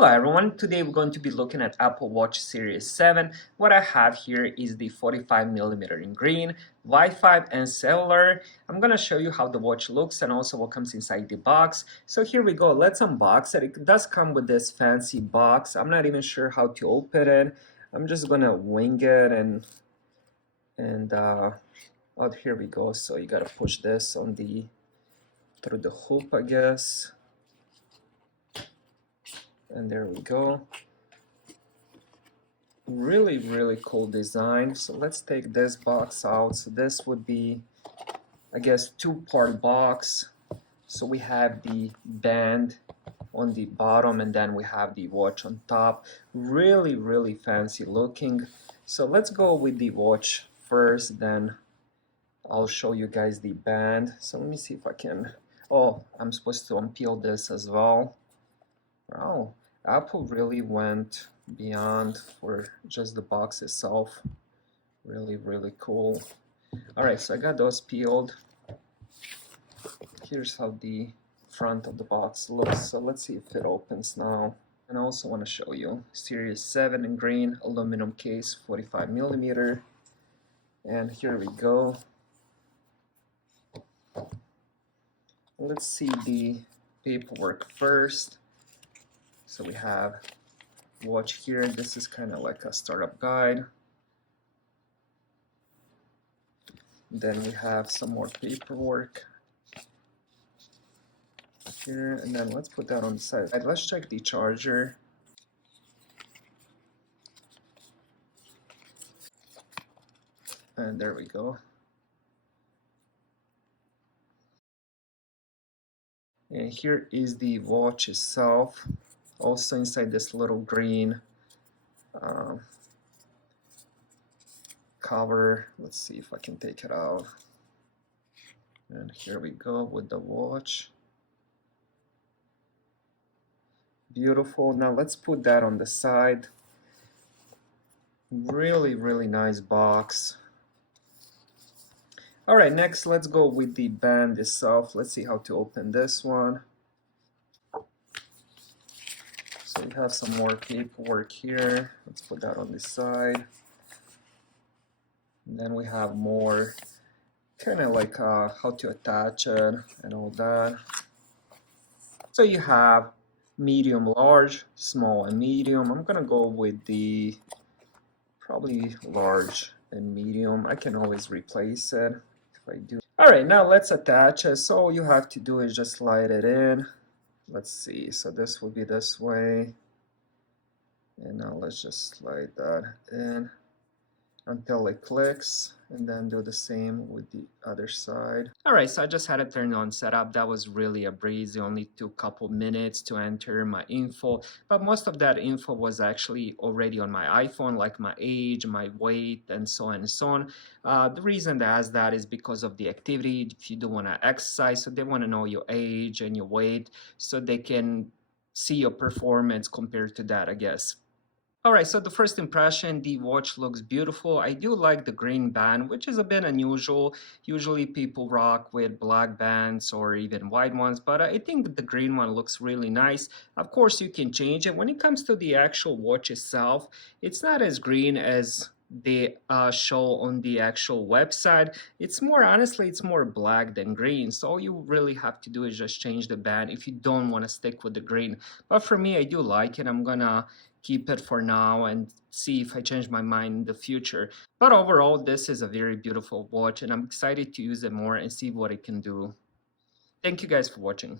Hello everyone, today we're going to be looking at Apple Watch Series 7. What I have here is the 45mm in green, Wi-Fi and cellular. I'm going to show you how the watch looks and also what comes inside the box. So here we go, let's unbox it. It does come with this fancy box. I'm not even sure how to open it. I'm just going to wing it oh, here we go. So you got to push this on through the hoop, I guess. And there we go. Really cool design. So let's take this box out. So this would be, I guess, two-part box. So we have the band on the bottom and then we have the watch on top. Really fancy looking. So let's go with the watch first, then I'll show you guys the band. So let me see if I can. Oh, I'm supposed to unpeel this as well. Wow, Apple really went beyond for just the box itself. Really cool. Alright, so I got those peeled. Here's how the front of the box looks. So let's see if it opens now. And I also want to show you Series 7 in green, aluminum case, 45mm. And here we go. Let's see the paperwork first. So we have watch here. This is kind of like a startup guide. Then we have some more paperwork here, and then let's put that on the side. Let's check the charger. And there we go. And here is the watch itself. Also inside this little green cover. Let's see if I can take it out. And here we go with the watch. Beautiful. Now let's put that on the side. Really nice box. Alright, next let's go with the band itself. Let's see how to open this one. So we have some more paperwork here. Let's put that on the side. And then we have more kind of like how to attach it and all that. So you have medium, large, small, and medium. I'm gonna go with the probably large and medium. I can always replace it if I do. Alright, now let's attach it. So all you have to do is just slide it in. Let's see, so this will be this way. And now let's just slide that in until it clicks, and then do the same with the other side. Alright, so I just had it turned on setup. That was really a breeze. It only took a couple minutes to enter my info, but most of that info was actually already on my iPhone, like my age, my weight, and so on and so on. The reason that has that is because of the activity. If you do want to exercise, so they want to know your age and your weight, so they can see your performance compared to that, I guess. Alright, so the first impression, the watch looks beautiful. I do like the green band, which is a bit unusual. Usually people rock with black bands or even white ones, but I think the green one looks really nice. Of course, you can change it. When it comes to the actual watch itself, it's not as green as they show on the actual website. It's more, honestly, it's more black than green. So all you really have to do is just change the band if you don't want to stick with the green. But for me, I do like it. I'm gonna keep it for now and see if I change my mind in the future. But overall, this is a very beautiful watch and I'm excited to use it more and see what it can do. Thank you guys for watching.